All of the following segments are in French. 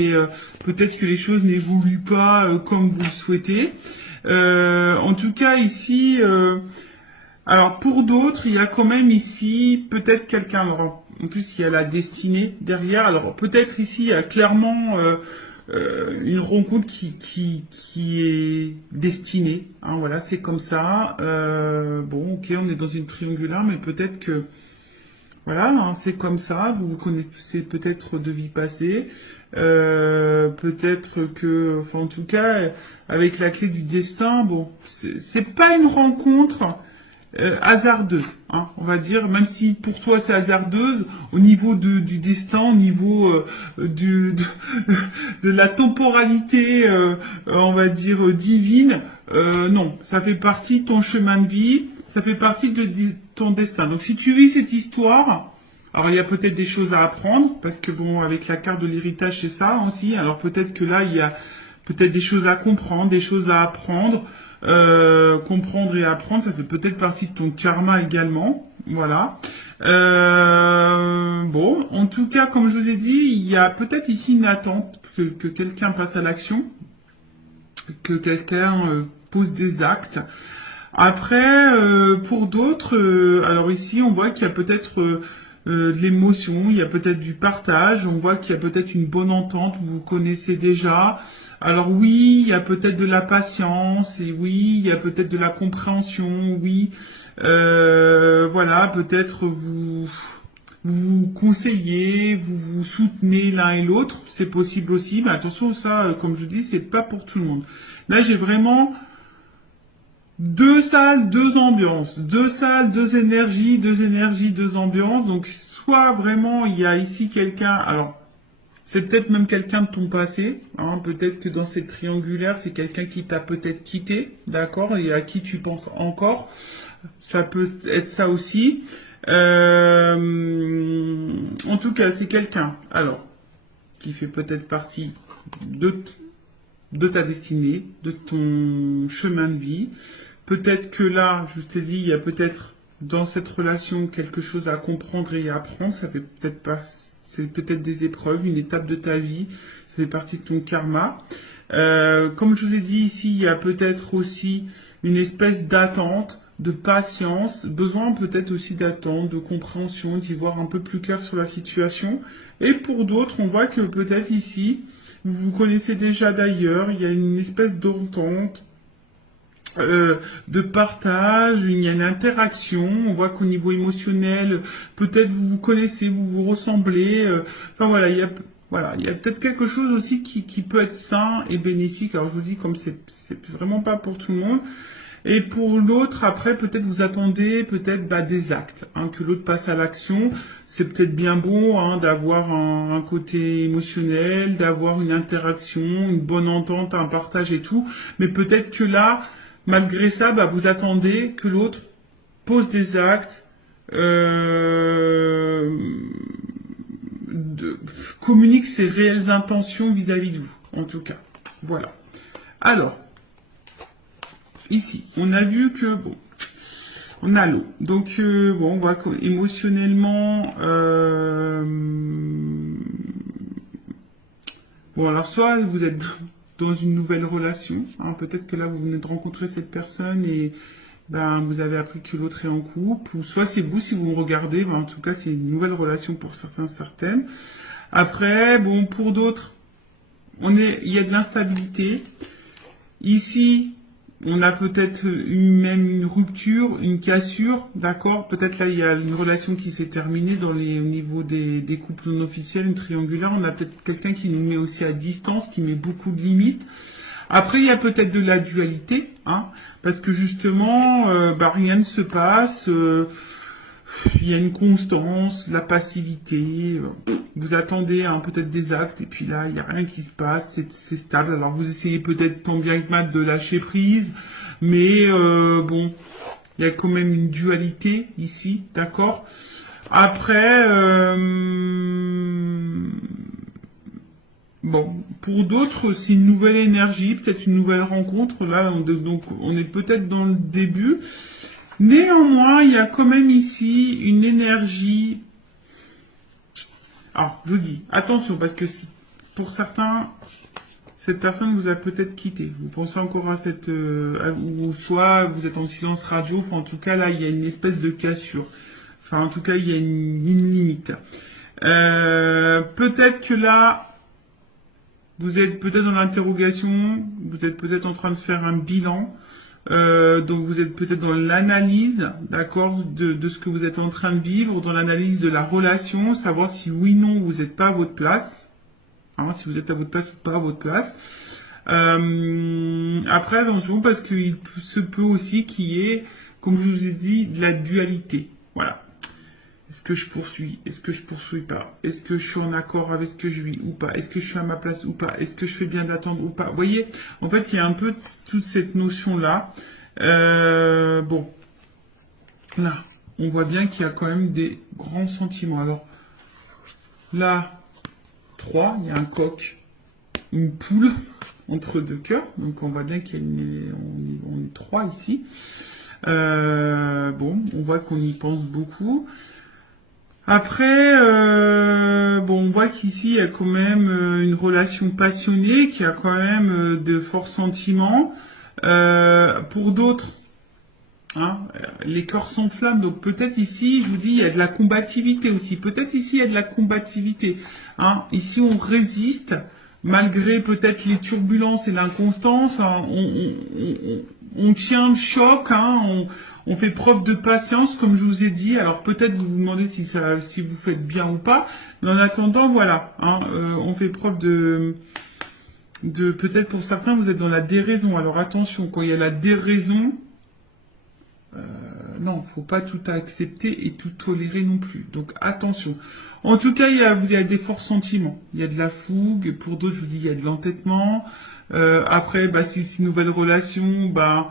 et peut-être que les choses n'évoluent pas comme vous le souhaitez. En tout cas, ici, alors pour d'autres, il y a quand même ici peut-être quelqu'un. Alors, en plus, il y a la destinée derrière. Alors peut-être ici, il y a clairement une rencontre qui est destinée. Hein, voilà, c'est comme ça. Bon, ok, on est dans une triangulaire, mais peut-être que voilà, hein, c'est comme ça. Vous vous connaissez peut-être de vie passée. Peut-être que, enfin, en tout cas, avec la clé du destin, bon, c'est pas une rencontre hasardeuse, hein, on va dire, même si pour toi c'est hasardeuse, au niveau du destin, au niveau de la temporalité, on va dire, divine, non, ça fait partie de ton chemin de vie, ça fait partie de ton destin. Donc si tu vis cette histoire, alors il y a peut-être des choses à apprendre, parce que bon, avec la carte de l'héritage, c'est ça aussi, alors peut-être que là, il y a peut-être des choses à comprendre, des choses à apprendre. Comprendre et apprendre, ça fait peut-être partie de ton karma également. Voilà. Bon, en tout cas, comme je vous ai dit, il y a peut-être ici une attente que quelqu'un passe à l'action, que quelqu'un pose des actes. Après, pour d'autres, alors ici, on voit qu'il y a peut-être de l'émotion, il y a peut-être du partage, on voit qu'il y a peut-être une bonne entente, vous vous connaissez déjà. Alors oui, il y a peut-être de la patience, et oui, il y a peut-être de la compréhension, oui. Voilà, peut-être vous conseillez, vous vous soutenez l'un et l'autre, c'est possible aussi, mais attention, ça, comme je dis, c'est pas pour tout le monde. Là, j'ai vraiment deux salles, deux ambiances. Deux salles, deux énergies, deux ambiances. Donc, soit vraiment, il y a ici quelqu'un, alors, c'est peut-être même quelqu'un de ton passé, hein, peut-être que dans cette triangulaire, c'est quelqu'un qui t'a peut-être quitté, d'accord, et à qui tu penses encore. Ça peut être ça aussi. En tout cas, c'est quelqu'un, alors, qui fait peut-être partie de ta destinée, de ton chemin de vie. Peut-être que là, je t'ai dit, il y a peut-être dans cette relation quelque chose à comprendre et à apprendre. Ça fait peut-être pas, c'est peut-être des épreuves, une étape de ta vie. Ça fait partie de ton karma. Comme je vous ai dit ici, il y a peut-être aussi une espèce d'attente, de patience, besoin peut-être aussi d'attente, de compréhension, d'y voir un peu plus clair sur la situation. Et pour d'autres, on voit que peut-être ici, vous vous connaissez déjà d'ailleurs, il y a une espèce d'entente, de partage, il y a une interaction, on voit qu'au niveau émotionnel, peut-être vous vous connaissez, vous vous ressemblez, enfin voilà, il y a peut-être quelque chose aussi qui peut être sain et bénéfique. Alors je vous dis, comme c'est vraiment pas pour tout le monde. Et pour l'autre, après, peut-être vous attendez peut-être des actes, hein, que l'autre passe à l'action. C'est peut-être bien beau hein, d'avoir un côté émotionnel, d'avoir une interaction, une bonne entente, un partage et tout. Mais peut-être que là, malgré ça, vous attendez que l'autre pose des actes, communique ses réelles intentions vis-à-vis de vous, en tout cas. Voilà. Alors, ici, on a vu que, bon, on a l'eau. Donc, bon, on voit qu'émotionnellement, bon, alors soit vous êtes dans une nouvelle relation, hein, peut-être que là, vous venez de rencontrer cette personne et vous avez appris que l'autre est en couple, ou soit c'est vous, si vous me regardez, en tout cas, c'est une nouvelle relation pour certains, certaines. Après, bon, pour d'autres, il y a de l'instabilité. Ici, on a peut-être même une rupture, une cassure, d'accord. Peut-être là, il y a une relation qui s'est terminée au niveau des couples non officiels, une triangulaire. On a peut-être quelqu'un qui nous met aussi à distance, qui met beaucoup de limites. Après, il y a peut-être de la dualité, hein, parce que justement, rien ne se passe. Il y a une constance, la passivité. Vous attendez hein, peut-être des actes et puis là, il n'y a rien qui se passe, c'est stable. Alors vous essayez peut-être tant bien que mal de lâcher prise, mais bon, il y a quand même une dualité ici, d'accord. Après, bon, pour d'autres, c'est une nouvelle énergie, peut-être une nouvelle rencontre. Là, donc on est peut-être dans le début. Néanmoins, il y a quand même ici une énergie. Alors, je vous dis, attention, parce que pour certains, cette personne vous a peut-être quitté. Vous pensez encore à cette... ou soit vous êtes en silence radio. Enfin, en tout cas, là, il y a une espèce de cassure. Enfin, en tout cas, il y a une limite. Peut-être que là, vous êtes peut-être dans l'interrogation. Vous êtes peut-être en train de faire un bilan. Donc vous êtes peut-être dans l'analyse, d'accord, de ce que vous êtes en train de vivre, dans l'analyse de la relation, savoir si oui ou non vous n'êtes pas à votre place, hein, si vous êtes à votre place ou pas à votre place. Après attention parce qu'il se peut aussi qu'il y ait, comme je vous ai dit, de la dualité. Voilà. Est-ce que je poursuis? Est-ce que je poursuis pas? Est-ce que je suis en accord avec ce que je vis ou pas? Est-ce que je suis à ma place ou pas? Est-ce que je fais bien d'attendre ou pas? Vous voyez, en fait, il y a un peu toute cette notion-là. Bon, là, on voit bien qu'il y a quand même des grands sentiments. Alors, là, 3, il y a un coq, une poule entre deux cœurs. Donc, on voit bien qu'il y a on est 3 ici. Bon, on voit qu'on y pense beaucoup. Après, bon, on voit qu'ici, il y a quand même une relation passionnée, qui a quand même de forts sentiments. Pour d'autres, hein, les cœurs s'enflamment, donc peut-être ici, je vous dis, il y a de la combativité aussi. Peut-être ici, il y a de la combativité. Hein. Ici, on résiste, malgré peut-être les turbulences et l'inconstance. Hein, on tient le choc, hein, on fait preuve de patience, comme je vous ai dit. Alors peut-être vous vous demandez si vous faites bien ou pas, mais en attendant, voilà, hein, on fait preuve de peut-être pour certains vous êtes dans la déraison. Alors attention, quand il y a la déraison, non, faut pas tout accepter et tout tolérer non plus. Donc attention. En tout cas, il y a des forts sentiments. Il y a de la fougue. Pour d'autres, je vous dis, il y a de l'entêtement. Après, bah, si c'est une nouvelle relation, bah,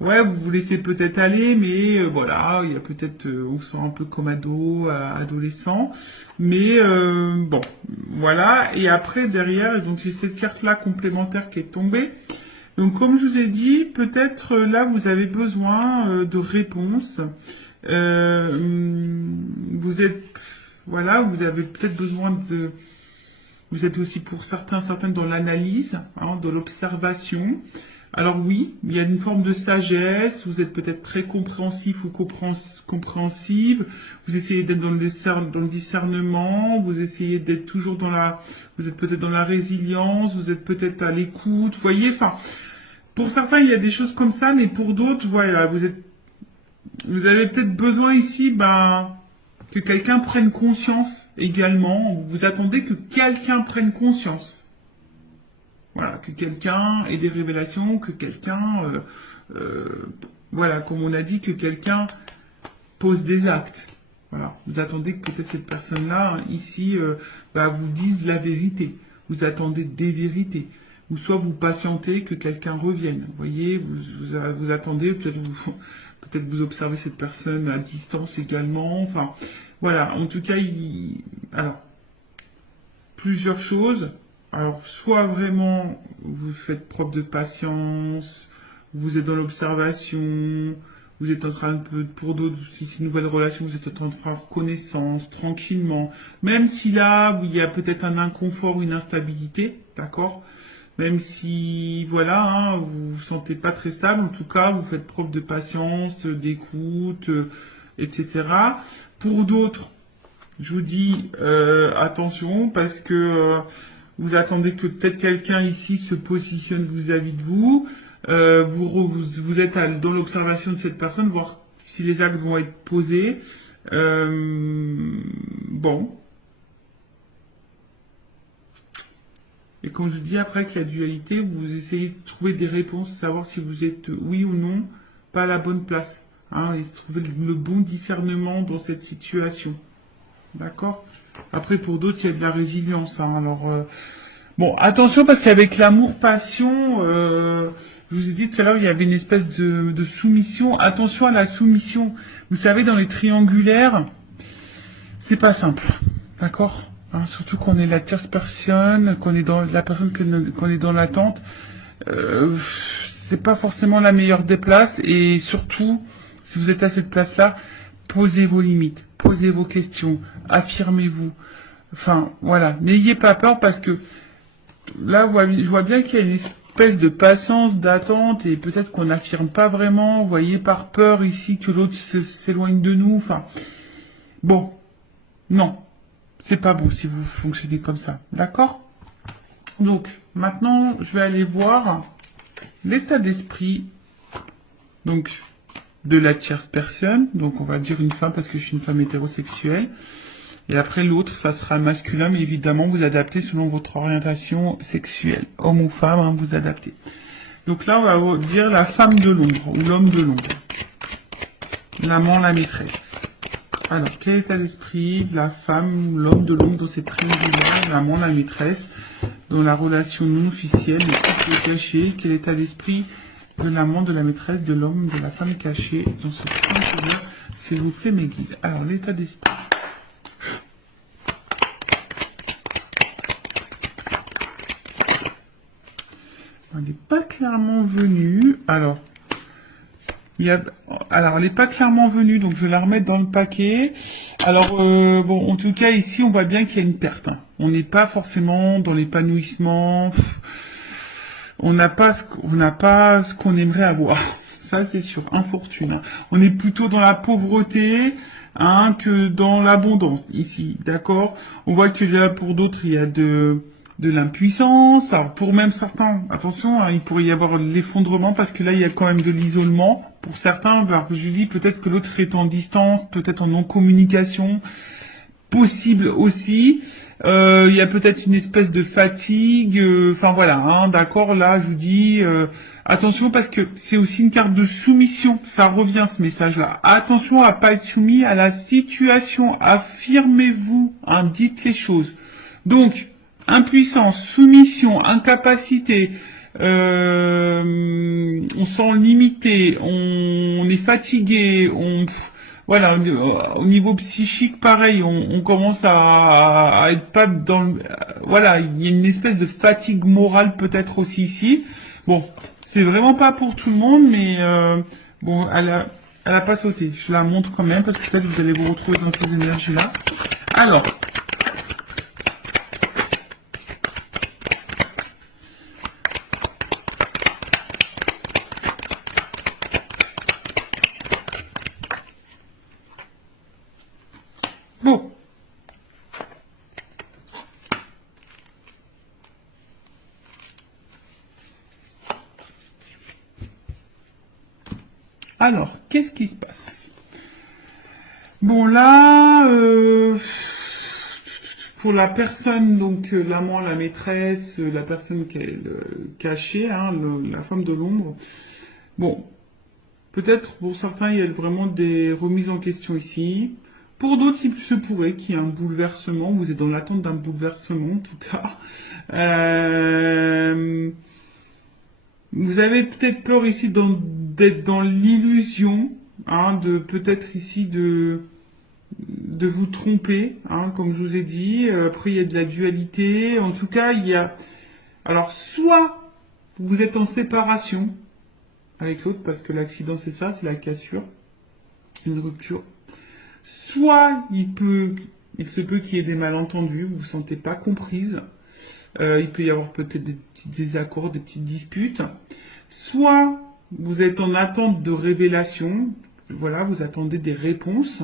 ouais, vous vous laissez peut-être aller, mais voilà, il y a peut-être, on se sent un peu comme adolescent. Mais bon, voilà. Et après, derrière, donc j'ai cette carte-là complémentaire qui est tombée. Donc, comme je vous ai dit, peut-être là, vous avez besoin de réponses. Vous êtes, voilà, vous avez peut-être besoin de... Vous êtes aussi pour certaines dans l'analyse, hein, dans l'observation. Alors oui, il y a une forme de sagesse, vous êtes peut-être très compréhensif ou compréhensive, vous essayez d'être dans le discernement, vous essayez d'être toujours vous êtes peut-être dans la résilience, vous êtes peut-être à l'écoute, vous voyez, enfin, pour certains il y a des choses comme ça, mais pour d'autres, voilà, vous avez peut-être besoin ici, que quelqu'un prenne conscience également, vous attendez que quelqu'un prenne conscience. Voilà, que quelqu'un ait des révélations, que quelqu'un, voilà, comme on a dit, que quelqu'un pose des actes. Voilà, vous attendez que peut-être cette personne-là, ici, vous dise la vérité. Vous attendez des vérités. Ou soit vous patientez que quelqu'un revienne. Vous voyez, vous attendez, peut-être vous observez cette personne à distance également. Enfin, voilà, en tout cas, alors, plusieurs choses. Alors, soit vraiment, vous faites preuve de patience, vous êtes dans l'observation, vous êtes en train pour d'autres, si c'est une nouvelle relation, vous êtes en train de faire connaissance, tranquillement. Même si là, il y a peut-être un inconfort, une instabilité, d'accord? Même si, voilà, hein, vous vous sentez pas très stable, en tout cas, vous faites preuve de patience, d'écoute, etc. Pour d'autres, je vous dis, attention, parce que... vous attendez que peut-être quelqu'un ici se positionne vis-à-vis de vous. Vous êtes dans l'observation de cette personne, voir si les actes vont être posés. Bon. Et comme je dis, après que la dualité, vous essayez de trouver des réponses, savoir si vous êtes oui ou non pas à la bonne place. Hein, et trouver le bon discernement dans cette situation. D'accord ? Après, pour d'autres, il y a de la résilience. Hein. Alors, bon, attention parce qu'avec l'amour-passion, je vous ai dit tout à l'heure, il y avait une espèce de soumission. Attention à la soumission. Vous savez, dans les triangulaires, c'est pas simple. D'accord, hein, surtout qu'on est la tierce personne, qu'on est dans la personne qu'on est dans l'attente. C'est pas forcément la meilleure des places. Et surtout, si vous êtes à cette place-là, posez vos limites, posez vos questions, affirmez-vous. Enfin, voilà, n'ayez pas peur parce que là, je vois bien qu'il y a une espèce de patience, d'attente, et peut-être qu'on n'affirme pas vraiment, vous voyez, par peur ici que l'autre s'éloigne de nous. Enfin, bon, non, c'est pas beau si vous fonctionnez comme ça, d'accord? Donc, maintenant, je vais aller voir l'état d'esprit, donc, de la tierce personne. Donc, on va dire une femme parce que je suis une femme hétérosexuelle. Et après, l'autre, ça sera masculin, mais évidemment, vous adaptez selon votre orientation sexuelle. Homme ou femme, hein, vous adaptez. Donc là, on va dire la femme de l'ombre, ou l'homme de l'ombre. L'amant, la maîtresse. Alors, quel état d'esprit de la femme, l'homme de l'ombre dans cette triangulaire, l'amant, la maîtresse, dans la relation non officielle, le couple caché, quel état d'esprit de l'amant, de la maîtresse, de l'homme, de la femme cachée dans ce triangulaire, s'il vous plaît, mes guides. Alors, l'état d'esprit. Elle n'est pas clairement venue. Alors, elle n'est pas clairement venue, donc je vais la remettre dans le paquet. Alors, bon, en tout cas, ici, on voit bien qu'il y a une perte. Hein. On n'est pas forcément dans l'épanouissement. On n'a pas ce qu'on aimerait avoir. Ça, c'est sûr. Infortune. Hein. On est plutôt dans la pauvreté hein, que dans l'abondance, ici. D'accord? On voit que là, pour d'autres, il y a de l'impuissance. Alors pour même certains, attention, hein, il pourrait y avoir l'effondrement parce que là il y a quand même de l'isolement. Pour certains, ben, je dis peut-être que l'autre est en distance, peut-être en non-communication, possible aussi. Il y a peut-être une espèce de fatigue. Enfin voilà, hein, d'accord. Là, je vous dis attention parce que c'est aussi une carte de soumission. Ça revient ce message-là. Attention à pas être soumis à la situation. Affirmez-vous, hein, dites les choses. Donc impuissance, soumission, incapacité, on sent limité, on est fatigué, voilà, au niveau psychique, pareil, on commence à être pas dans le, voilà, il y a une espèce de fatigue morale peut-être aussi ici. Bon, c'est vraiment pas pour tout le monde, mais bon, elle a pas sauté. Je la montre quand même parce que peut-être vous allez vous retrouver dans ces énergies-là. Alors. Bon. Alors, qu'est-ce qui se passe? Bon, là, pour la personne, donc l'amant, la maîtresse, la personne qui est cachée, hein, la femme de l'ombre, bon, peut-être pour certains, il y a vraiment des remises en question ici. Pour d'autres, il se pourrait qu'il y ait un bouleversement. Vous êtes dans l'attente d'un bouleversement, en tout cas. Vous avez peut-être peur ici d'être dans l'illusion, hein, de peut-être ici de vous tromper, hein, comme je vous ai dit. Après, il y a de la dualité. En tout cas, il y a... Alors, soit vous êtes en séparation avec l'autre, parce que l'accident, c'est ça, c'est la cassure, une rupture. Soit il se peut qu'il y ait des malentendus, vous vous sentez pas comprise. Il peut y avoir peut-être des petits désaccords, des petites disputes. Soit vous êtes en attente de révélation, voilà, vous attendez des réponses.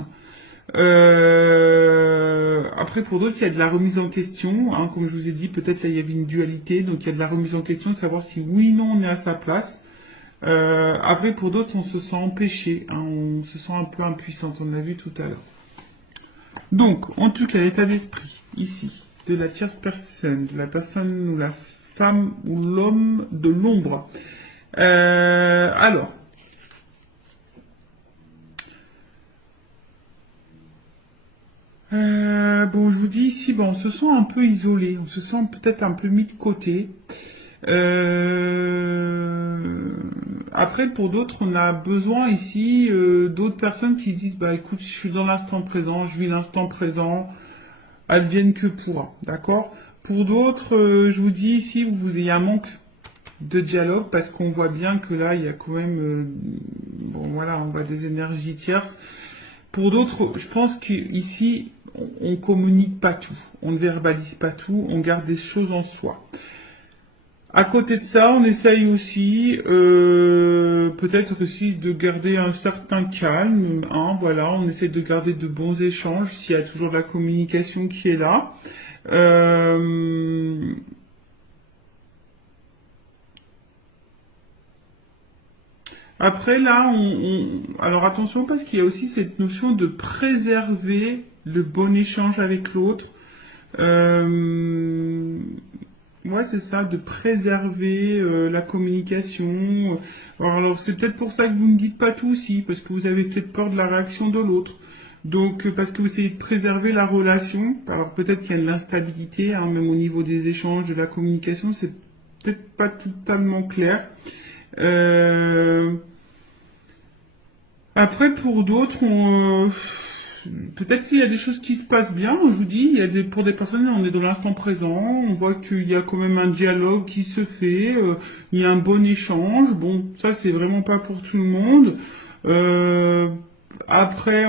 Après, pour d'autres, il y a de la remise en question. Hein, comme je vous ai dit, peut-être là, il y avait une dualité, donc il y a de la remise en question de savoir si oui ou non on est à sa place. Après, pour d'autres, on se sent empêché, hein, on se sent un peu impuissante, on l'a vu tout à l'heure. Donc, en tout cas, l'état d'esprit, ici, de la tierce personne, de la personne ou la femme ou l'homme de l'ombre. Alors, bon, je vous dis ici, bon, on se sent un peu isolé, on se sent peut-être un peu mis de côté. Après, pour d'autres, on a besoin ici d'autres personnes qui disent, bah écoute, je suis dans l'instant présent, je vis l'instant présent, advienne que pourra, d'accord? Pour d'autres, je vous dis ici, il y a un manque de dialogue parce qu'on voit bien que là, il y a quand même, bon voilà, on voit des énergies tierces. Pour d'autres, je pense qu'ici, on communique pas tout, on ne verbalise pas tout, on garde des choses en soi. À côté de ça, on essaye aussi, peut-être aussi de garder un certain calme, hein, voilà, on essaye de garder de bons échanges s'il y a toujours de la communication qui est là. Euh, Après là, alors attention parce qu'il y a aussi cette notion de préserver le bon échange avec l'autre. Euh, Ouais, c'est ça, de préserver la communication. Alors, c'est peut-être pour ça que vous ne dites pas tout aussi, parce que vous avez peut-être peur de la réaction de l'autre. Donc, parce que vous essayez de préserver la relation. Alors, peut-être qu'il y a de l'instabilité, hein, même au niveau des échanges, de la communication, c'est peut-être pas totalement clair. Euh, Après, pour d'autres, peut-être qu'il y a des choses qui se passent bien. Je vous dis, il y a pour des personnes, on est dans l'instant présent. On voit qu'il y a quand même un dialogue qui se fait. Il y a un bon échange. Bon, ça, c'est vraiment pas pour tout le monde. Euh, Après,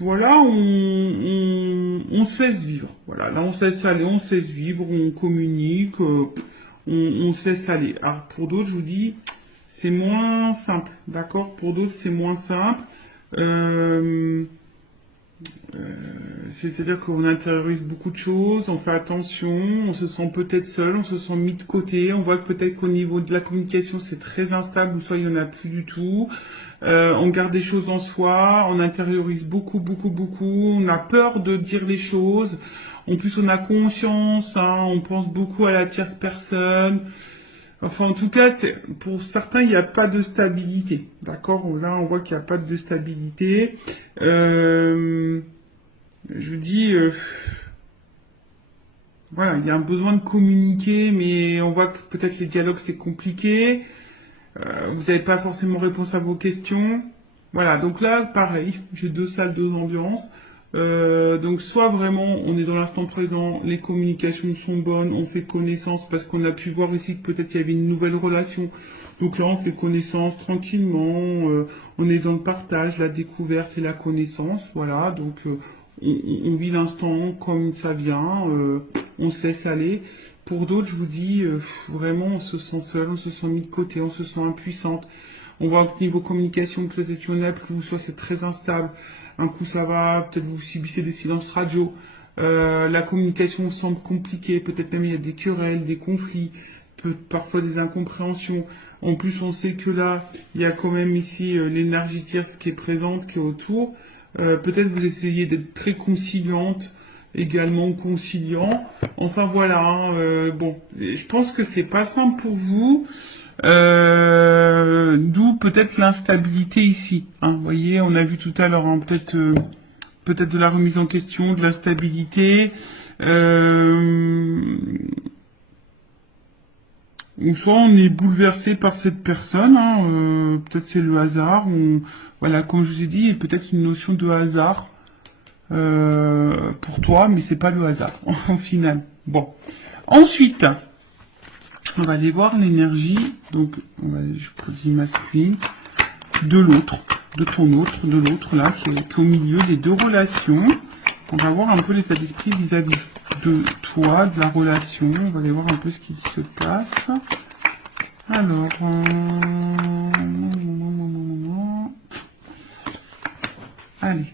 voilà, on se laisse vivre. Voilà, là, on se laisse aller, on se laisse vivre, on communique, on se laisse aller. Alors, pour d'autres, je vous dis, c'est moins simple, d'accord? Pour d'autres, c'est moins simple. Euh, C'est-à-dire qu'on intériorise beaucoup de choses, on fait attention, on se sent peut-être seul, on se sent mis de côté, on voit que peut-être qu'au niveau de la communication c'est très instable ou soit il n'y en a plus du tout. On garde des choses en soi, on intériorise beaucoup, beaucoup, beaucoup, on a peur de dire les choses. En plus on a conscience, hein, on pense beaucoup à la tierce personne. Enfin, en tout cas, pour certains, il n'y a pas de stabilité. D'accord? Là, on voit qu'il n'y a pas de stabilité. Euh, je vous dis, voilà, il y a un besoin de communiquer, mais on voit que peut-être les dialogues c'est compliqué. Vous n'avez pas forcément réponse à vos questions. Voilà, donc là, pareil, j'ai deux salles, deux ambiances. Donc soit vraiment on est dans l'instant présent, les communications sont bonnes, on fait connaissance parce qu'on a pu voir ici que peut-être il y avait une nouvelle relation. Donc là on fait connaissance tranquillement, on est dans le partage, la découverte et la connaissance, voilà. Donc on vit l'instant comme ça vient, on se laisse aller. Pour d'autres, je vous dis, vraiment on se sent seul, on se sent mis de côté, on se sent impuissante. On voit que niveau communication, peut-être qu'il y en a plus, soit c'est très instable. Un coup ça va, peut-être vous subissez des silences radio. La communication semble compliquée, peut-être même il y a des querelles, des conflits, parfois des incompréhensions. En plus, on sait que là, il y a quand même ici l'énergie tierce qui est présente, qui est autour. Peut-être vous essayez d'être très conciliante, également conciliant. Enfin voilà, hein, bon, je pense que c'est pas simple pour vous. D'où peut-être l'instabilité ici. Hein. Vous voyez, on a vu tout à l'heure, hein, peut-être de la remise en question, de l'instabilité. Ou soit on est bouleversé par cette personne, hein, peut-être c'est le hasard. Voilà, comme je vous ai dit, il y a peut-être une notion de hasard pour toi, mais c'est pas le hasard au final. Bon. Ensuite, on va aller voir l'énergie, donc je produis masculine, de l'autre, de ton autre, de l'autre là, qui est au milieu des deux relations. On va voir un peu l'état d'esprit vis-à-vis de toi, de la relation. On va aller voir un peu ce qui se passe. Alors, allez.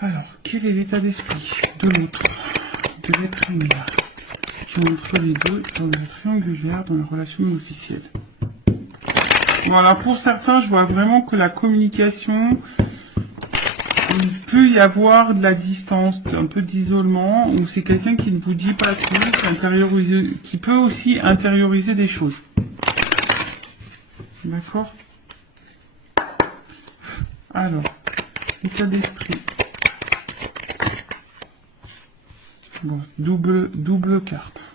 Alors, quel est l'état d'esprit de l'autre, de l'être humain qui est entre les deux dans le triangulaire, dans la relation officielle? Voilà, pour certains, je vois vraiment que la communication, il peut y avoir de la distance, un peu d'isolement, ou c'est quelqu'un qui ne vous dit pas tout, qui peut aussi intérioriser des choses. D'accord? Alors, état d'esprit. Bon, double carte.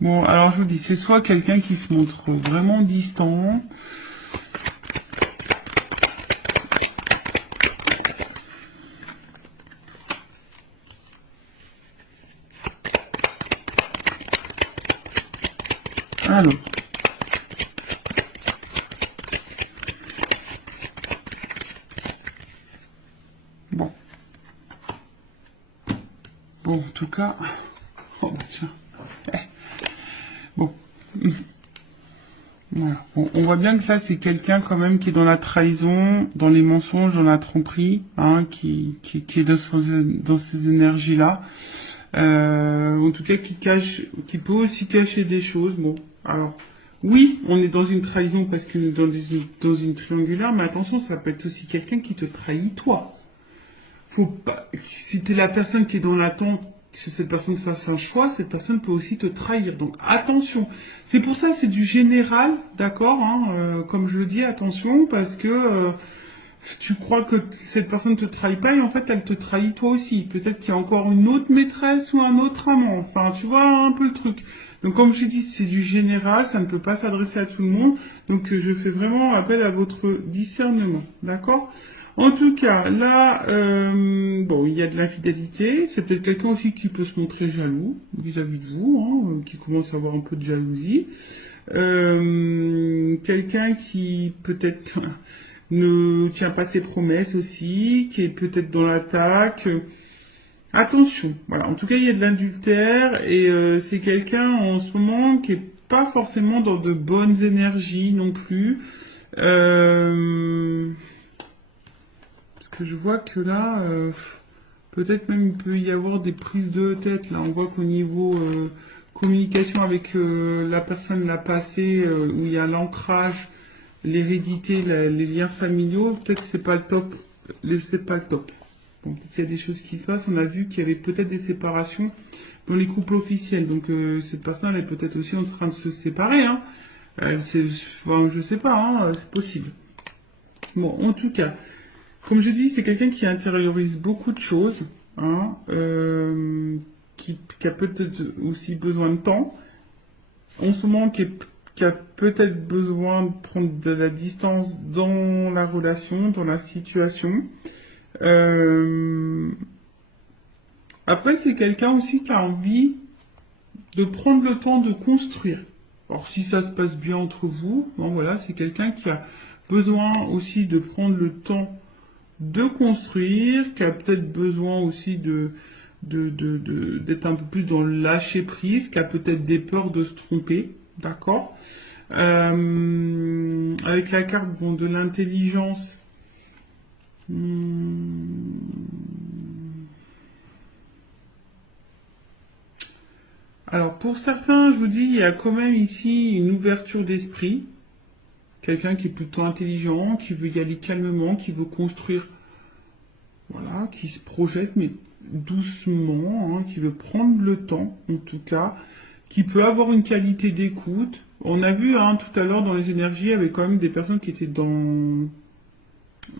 Bon, alors je vous dis, c'est soit quelqu'un qui se montre vraiment distant. Alors. Bon. Bon, en tout cas... Oh, bah tiens. Bon. Voilà. Bon, on voit bien que ça, c'est quelqu'un quand même qui est dans la trahison, dans les mensonges, dans la tromperie, hein, qui est dans ces énergies-là. En tout cas, qui peut aussi cacher des choses. Bon, alors, oui, on est dans une trahison parce que dans une triangulaire, mais attention, ça peut être aussi quelqu'un qui te trahit toi. Faut pas, si t'es la personne qui est dans l'attente que cette personne fasse un choix, cette personne peut aussi te trahir. Donc attention. C'est pour ça, c'est du général, d'accord, hein, comme je le dis, attention, parce que tu crois que cette personne te trahit pas et en fait elle te trahit toi aussi. Peut-être qu'il y a encore une autre maîtresse ou un autre amant. Enfin, tu vois un peu le truc. Donc comme je dis, c'est du général, ça ne peut pas s'adresser à tout le monde. Donc je fais vraiment appel à votre discernement, d'accord? En tout cas, là, bon, il y a de l'infidélité. C'est peut-être quelqu'un aussi qui peut se montrer jaloux vis-à-vis de vous, hein, qui commence à avoir un peu de jalousie. Quelqu'un qui peut-être ne tient pas ses promesses aussi, qui est peut-être dans l'attaque. Attention, voilà. En tout cas, il y a de l'adultère et c'est quelqu'un en ce moment qui est pas forcément dans de bonnes énergies non plus. Que je vois que là, peut-être même il peut y avoir des prises de tête. Là, on voit qu'au niveau communication avec la personne là passée, où il y a l'ancrage, l'hérédité, les liens familiaux, peut-être c'est pas le top. C'est pas le top. Bon, peut-être qu'il y a des choses qui se passent. On a vu qu'il y avait peut-être des séparations dans les couples officiels. Donc cette personne elle est peut-être aussi en train de se séparer. Hein. Enfin, je sais pas, hein, c'est possible. Bon, en tout cas. Comme je dis, c'est quelqu'un qui intériorise beaucoup de choses, hein, qui a peut-être aussi besoin de temps. En ce moment, qui a peut-être besoin de prendre de la distance dans la relation, dans la situation. Après, c'est quelqu'un aussi qui a envie de prendre le temps de construire. Alors, si ça se passe bien entre vous, bon, voilà, c'est quelqu'un qui a besoin aussi de prendre le temps de construire, qui a peut-être besoin aussi d'être un peu plus dans le lâcher prise, qui a peut-être des peurs de se tromper, d'accord. Avec la carte bon, de l'intelligence, alors pour certains, je vous dis, il y a quand même ici une ouverture d'esprit. Quelqu'un qui est plutôt intelligent, qui veut y aller calmement, qui veut construire, voilà, qui se projette, mais doucement, hein, qui veut prendre le temps, en tout cas, qui peut avoir une qualité d'écoute. On a vu hein, tout à l'heure dans les énergies, il y avait quand même des personnes qui étaient dans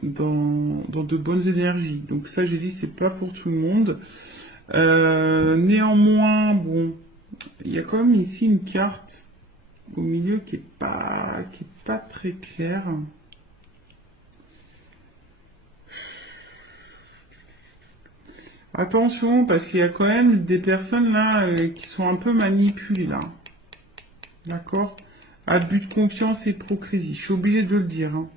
de bonnes énergies. Donc ça, j'ai dit, c'est pas pour tout le monde. Néanmoins, bon, il y a quand même ici une carte au milieu qui est pas très clair. Attention, parce qu'il y a quand même des personnes là qui sont un peu manipulées là. D'accord? Abus de confiance et hypocrisie. Je suis obligé de le dire. Hein.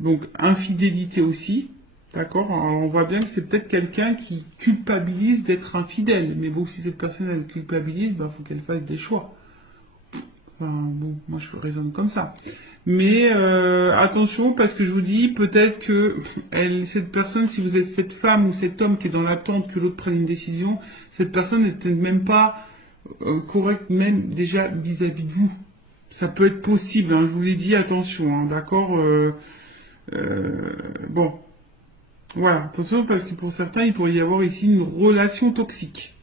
Donc, infidélité aussi. D'accord? On voit bien que c'est peut-être quelqu'un qui culpabilise d'être infidèle. Mais bon, si cette personne elle culpabilise, bah, faut qu'elle fasse des choix. Enfin, bon, moi je raisonne comme ça. Mais attention, parce que je vous dis, peut-être que cette personne, si vous êtes cette femme ou cet homme qui est dans l'attente que l'autre prenne une décision, cette personne n'était même pas correcte, même déjà vis-à-vis de vous. Ça peut être possible, hein, je vous l'ai dit, attention, hein, d'accord bon, voilà, attention, parce que pour certains, il pourrait y avoir ici une relation toxique.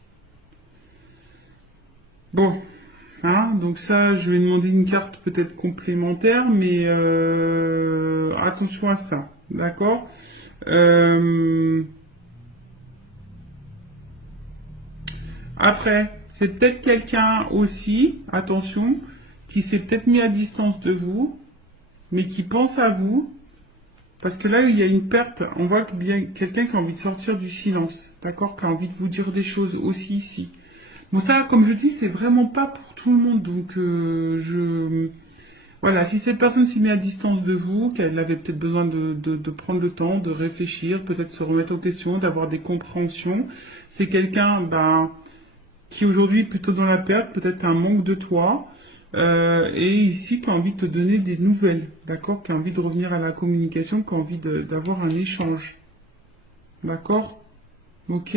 Bon. Hein, donc ça, je vais demander une carte peut-être complémentaire, mais attention à ça, d'accord. Après, c'est peut-être quelqu'un aussi, attention, qui s'est peut-être mis à distance de vous, mais qui pense à vous, parce que là, il y a une perte, on voit que bien quelqu'un qui a envie de sortir du silence, d'accord, qui a envie de vous dire des choses aussi ici. Bon ça, comme je dis, c'est vraiment pas pour tout le monde, donc Voilà, si cette personne s'y met à distance de vous, qu'elle avait peut-être besoin de prendre le temps, de réfléchir, peut-être se remettre en question, d'avoir des compréhensions, c'est quelqu'un qui aujourd'hui est plutôt dans la perte, peut-être un manque de toi, et ici qui a envie de te donner des nouvelles, d'accord, qui a envie de revenir à la communication, qui a envie d'avoir un échange, d'accord, ok.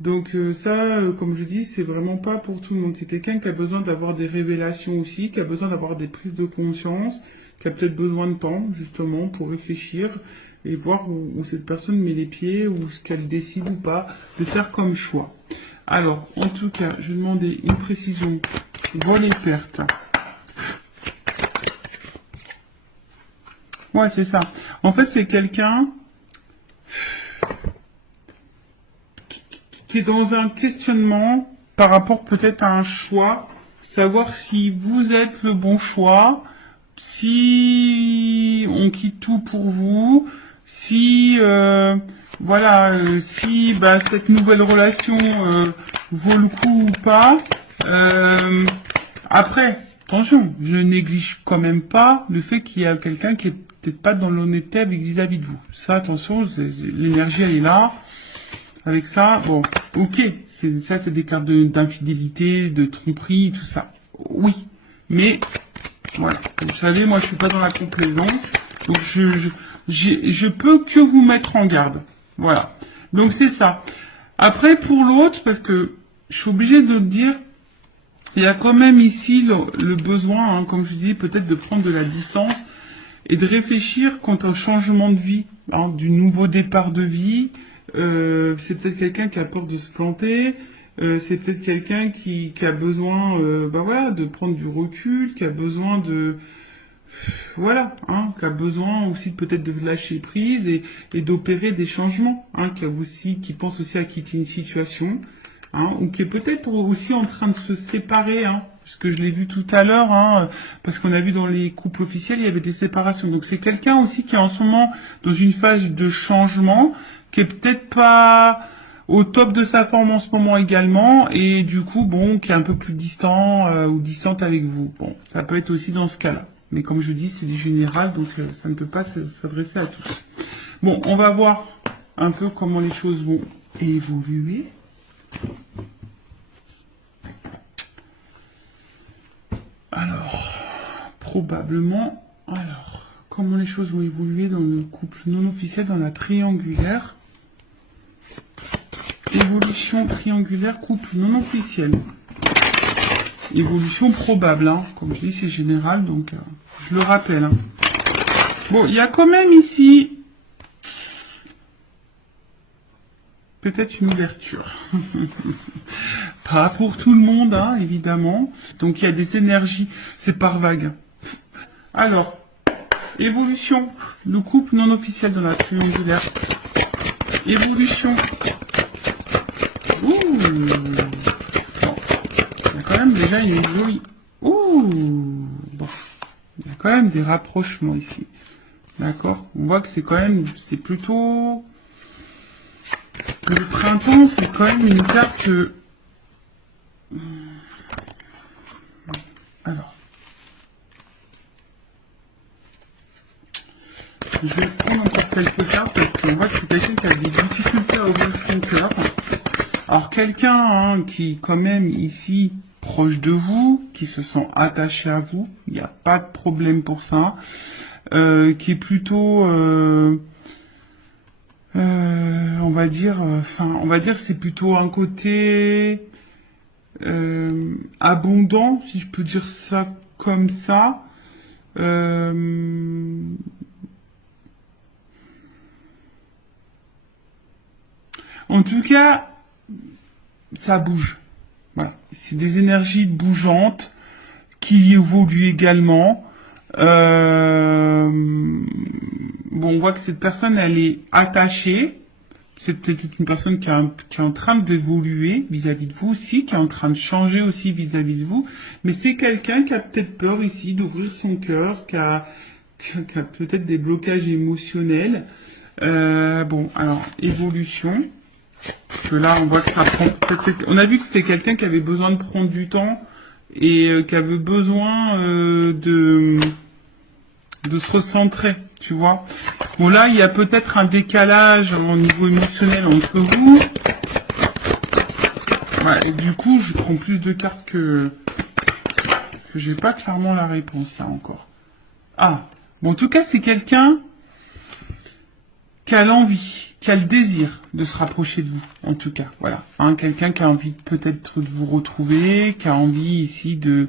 Donc ça, comme je dis, c'est vraiment pas pour tout le monde. C'est quelqu'un qui a besoin d'avoir des révélations aussi, qui a besoin d'avoir des prises de conscience, qui a peut-être besoin de temps justement pour réfléchir et voir où cette personne met les pieds ou ce qu'elle décide ou pas de faire comme choix. Alors, en tout cas, je vais demander une précision. Vol et perte. Ouais, c'est ça. En fait, c'est quelqu'un qui est dans un questionnement par rapport peut-être à un choix, savoir si vous êtes le bon choix, si on quitte tout pour vous, si si cette nouvelle relation vaut le coup ou pas. Après, attention, je néglige quand même pas le fait qu'il y a quelqu'un qui est peut-être pas dans l'honnêteté vis-à-vis de vous. Ça, attention, l'énergie elle est là. Avec ça, bon, ok, c'est des cartes d'infidélité, de tromperie, tout ça. Oui, mais voilà, vous savez, moi je suis pas dans la complaisance, donc je peux que vous mettre en garde. Voilà, donc c'est ça. Après pour l'autre, parce que je suis obligé de dire, il y a quand même ici le besoin, hein, comme je dis, peut-être de prendre de la distance et de réfléchir quant au changement de vie, hein, du nouveau départ de vie. C'est peut-être quelqu'un qui a peur de se planter, c'est peut-être quelqu'un qui a besoin de prendre du recul, qui a besoin qui a besoin aussi peut-être de lâcher prise et d'opérer des changements, hein, qui pense aussi à quitter une situation, hein, ou qui est peut-être aussi en train de se séparer, hein, puisque je l'ai vu tout à l'heure, hein, parce qu'on a vu dans les couples officiels, il y avait des séparations. Donc c'est quelqu'un aussi qui est en ce moment dans une phase de changement, qui est peut-être pas au top de sa forme en ce moment également, et du coup, bon, qui est un peu plus distant ou distante avec vous. Bon, ça peut être aussi dans ce cas-là. Mais comme je dis, c'est du général, donc ça ne peut pas s'adresser à tous. Bon, on va voir un peu comment les choses vont évoluer. Alors, probablement, comment les choses vont évoluer dans le couple non officiel, dans la triangulaire. Évolution triangulaire, couple non officiel. Évolution probable, hein. Comme je dis, c'est général, donc je le rappelle. Hein. Bon, il y a quand même ici peut-être une ouverture. Pas pour tout le monde, hein, évidemment. Donc il y a des énergies, c'est par vague. Alors, évolution, le couple non officiel dans la triangulaire. Évolution. Ouh. Bon. Il y a quand même déjà une jolie. Ouh. Bon. Il y a quand même des rapprochements ici. D'accord. On voit que c'est quand même, c'est plutôt. Le printemps, c'est quand même une carte. Alors. Je vais prendre encore quelques cartes parce qu'on voit que c'est quelqu'un qui a des difficultés à ouvrir son cœur. Alors quelqu'un hein, qui quand même ici proche de vous, qui se sent attaché à vous, il n'y a pas de problème pour ça, qui est plutôt, on va dire c'est plutôt un côté abondant, si je peux dire ça comme ça. En tout cas, ça bouge. Voilà. C'est des énergies bougeantes qui évoluent également. Bon, on voit que cette personne, elle est attachée. C'est peut-être une personne qui est en train d'évoluer vis-à-vis de vous aussi, qui est en train de changer aussi vis-à-vis de vous. Mais c'est quelqu'un qui a peut-être peur ici d'ouvrir son cœur, qui a peut-être des blocages émotionnels. Bon, alors, évolution. Que là, on voit que ça prend. On a vu que c'était quelqu'un qui avait besoin de prendre du temps et qu'elle veut besoin de se recentrer, tu vois. Bon, là, il y a peut-être un décalage au niveau émotionnel entre vous. Ouais, et du coup, je prends plus de cartes que j'ai pas clairement la réponse, là, encore. Ah, bon, en tout cas, c'est quelqu'un qui a l'envie, qui a le désir de se rapprocher de vous, en tout cas, voilà. Hein, quelqu'un qui a envie peut-être de vous retrouver, qui a envie ici de...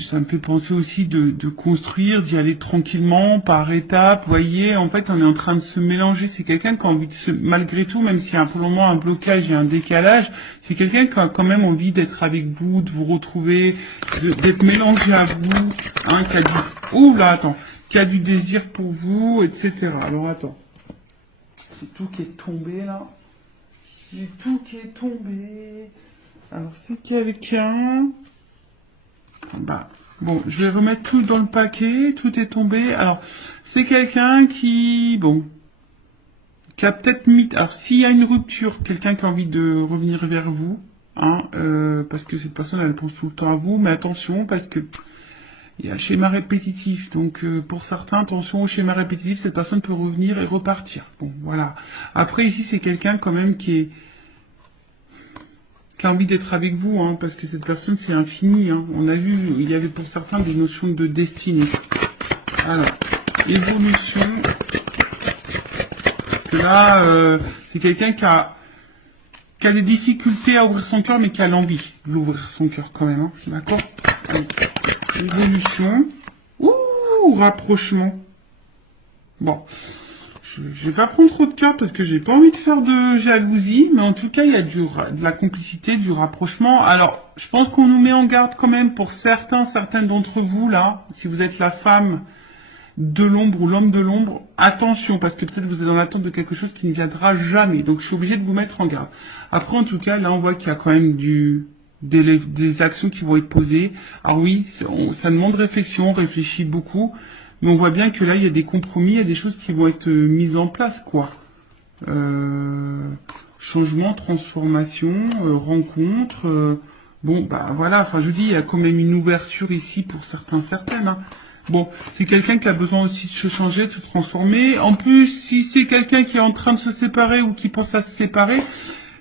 Ça me fait penser aussi de construire, d'y aller tranquillement, par étapes. Vous voyez, en fait, on est en train de se mélanger. C'est quelqu'un qui a envie de se... Malgré tout, même s'il y a pour le moment un blocage et un décalage, c'est quelqu'un qui a quand même envie d'être avec vous, de vous retrouver, d'être mélangé à vous, hein, qui a du... Ouh là, attends. Qui a du désir pour vous, etc. Alors, attends. C'est tout qui est tombé, là. C'est tout qui est tombé. Alors, c'est quelqu'un... Bah, bon, je vais remettre tout dans le paquet, tout est tombé. Alors, c'est quelqu'un qui, bon, qui a peut-être mis... Alors, s'il y a une rupture, quelqu'un qui a envie de revenir vers vous, hein, parce que cette personne, elle pense tout le temps à vous, mais attention, parce que il y a le schéma répétitif. Donc, pour certains, attention au schéma répétitif, cette personne peut revenir et repartir. Bon, voilà. Après, ici, c'est quelqu'un quand même qui a envie d'être avec vous, hein, parce que cette personne, c'est infini. Hein. On a vu, il y avait pour certains des notions de destinée. Alors, évolution. Là, c'est quelqu'un qui a des difficultés à ouvrir son cœur, mais qui a l'envie d'ouvrir son cœur quand même. Hein. D'accord ? Allez. Évolution. Ouh, rapprochement. Bon. Je vais pas prendre trop de cartes parce que j'ai pas envie de faire de jalousie, mais en tout cas, il y a de la complicité, du rapprochement. Alors, je pense qu'on nous met en garde quand même pour certaines d'entre vous, là, si vous êtes la femme de l'ombre ou l'homme de l'ombre, attention, parce que peut-être vous êtes dans l'attente de quelque chose qui ne viendra jamais. Donc, je suis obligé de vous mettre en garde. Après, en tout cas, là, on voit qu'il y a quand même des actions qui vont être posées. Alors oui, ça demande réflexion, on réfléchit beaucoup. Mais on voit bien que là, il y a des compromis, il y a des choses qui vont être mises en place, quoi. Changement, transformation, rencontre. Bon, bah voilà, enfin je vous dis, il y a quand même une ouverture ici pour certaines. Hein. Bon, c'est quelqu'un qui a besoin aussi de se changer, de se transformer. En plus, si c'est quelqu'un qui est en train de se séparer ou qui pense à se séparer,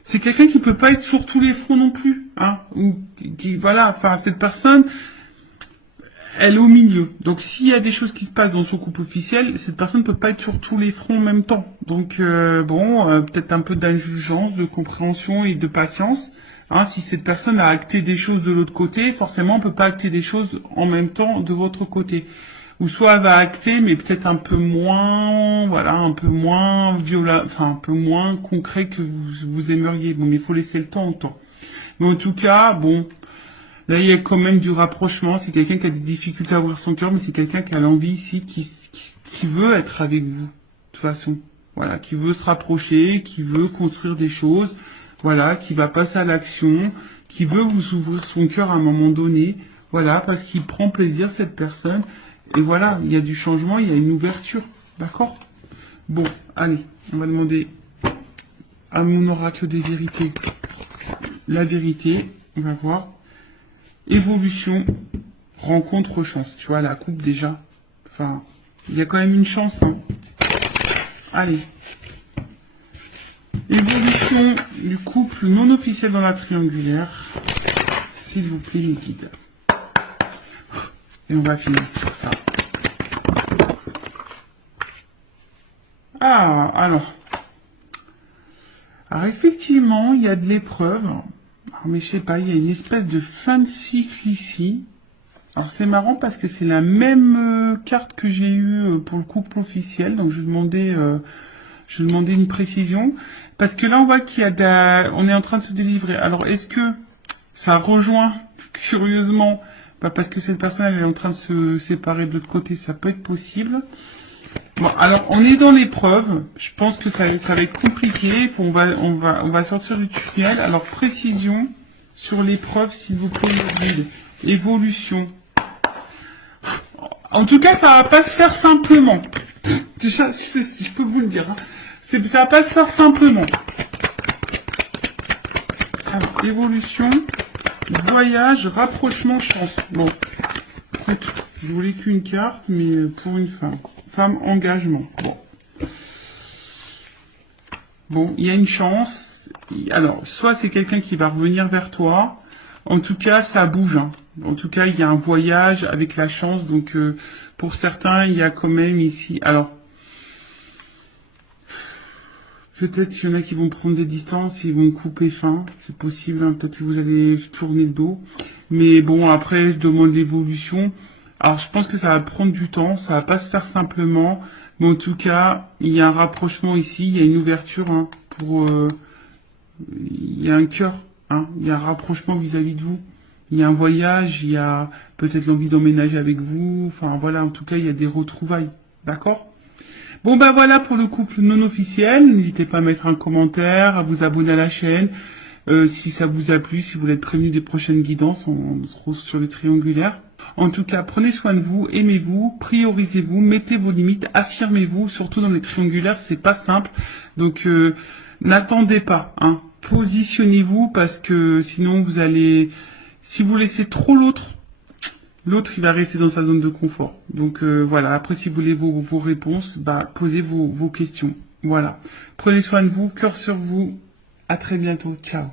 c'est quelqu'un qui peut pas être sur tous les fronts non plus. Hein, ou qui voilà, enfin cette personne... Elle est au milieu. Donc, s'il y a des choses qui se passent dans son couple officiel, cette personne ne peut pas être sur tous les fronts en même temps. Donc, peut-être un peu d'indulgence, de compréhension et de patience. Hein, si cette personne a acté des choses de l'autre côté, forcément, on peut pas acter des choses en même temps de votre côté. Ou soit elle va acter, mais peut-être un peu moins, voilà, un peu moins violent, enfin, un peu moins concret que vous aimeriez. Bon, mais il faut laisser le temps au temps. Mais en tout cas, bon... Là, il y a quand même du rapprochement. C'est quelqu'un qui a des difficultés à ouvrir son cœur, mais c'est quelqu'un qui a l'envie ici, qui veut être avec vous. De toute façon. Voilà. Qui veut se rapprocher, qui veut construire des choses. Voilà. Qui va passer à l'action. Qui veut vous ouvrir son cœur à un moment donné. Voilà. Parce qu'il prend plaisir, cette personne. Et voilà. Il y a du changement, il y a une ouverture. D'accord? Bon. Allez. On va demander à mon oracle des vérités. La vérité. On va voir. Évolution, rencontre, chance. Tu vois, la coupe déjà. Enfin, il y a quand même une chance. Hein. Allez. Évolution du couple non officiel dans la triangulaire. S'il vous plaît, les guides. Et on va finir sur ça. Ah, alors. Alors, effectivement, il y a de l'épreuve. Mais je sais pas, il y a une espèce de fin de cycle ici. Alors c'est marrant parce que c'est la même carte que j'ai eue pour le couple officiel. Donc je demandais une précision. Parce que là on voit qu'il y a on est en train de se délivrer. Alors est-ce que ça rejoint, curieusement, parce que cette personne elle est en train de se séparer de l'autre côté, ça peut être possible. Bon, alors on est dans l'épreuve. Je pense que ça va être compliqué. On va sortir du tunnel. Alors précision sur l'épreuve, s'il vous plaît. Évolution. En tout cas, ça va pas se faire simplement. Déjà, je peux vous le dire. Hein. Ça va pas se faire simplement. Alors, évolution. Voyage, rapprochement, chance. Bon, écoute, je voulais qu'une carte, mais pour une femme. Femme, engagement. Bon. Bon, il y a une chance. Alors, soit c'est quelqu'un qui va revenir vers toi. En tout cas, ça bouge. Hein. En tout cas, il y a un voyage avec la chance. Donc, pour certains, il y a quand même ici... Alors, peut-être qu'il y en a qui vont prendre des distances, ils vont couper fin. C'est possible, hein. Peut-être que vous allez tourner le dos. Mais bon, après, je demande l'évolution. Alors, je pense que ça va prendre du temps. Ça va pas se faire simplement. Mais en tout cas, il y a un rapprochement ici. Il y a une ouverture hein, pour... il y a un cœur. Hein, il y a un rapprochement vis-à-vis de vous. Il y a un voyage. Il y a peut-être l'envie d'emménager avec vous. Enfin, voilà. En tout cas, il y a des retrouvailles. D'accord ? Bon ben voilà pour le couple non officiel, n'hésitez pas à mettre un commentaire, à vous abonner à la chaîne, si ça vous a plu, si vous voulez être prévenu des prochaines guidances, on se retrouve sur les triangulaires. En tout cas, prenez soin de vous, aimez-vous, priorisez-vous, mettez vos limites, affirmez-vous, surtout dans les triangulaires, c'est pas simple, donc n'attendez pas, hein. Positionnez-vous parce que sinon vous allez, si vous laissez trop l'autre, il va rester dans sa zone de confort. Donc voilà, après si vous voulez vos réponses, bah posez vos questions. Voilà. Prenez soin de vous, cœur sur vous. À très bientôt. Ciao.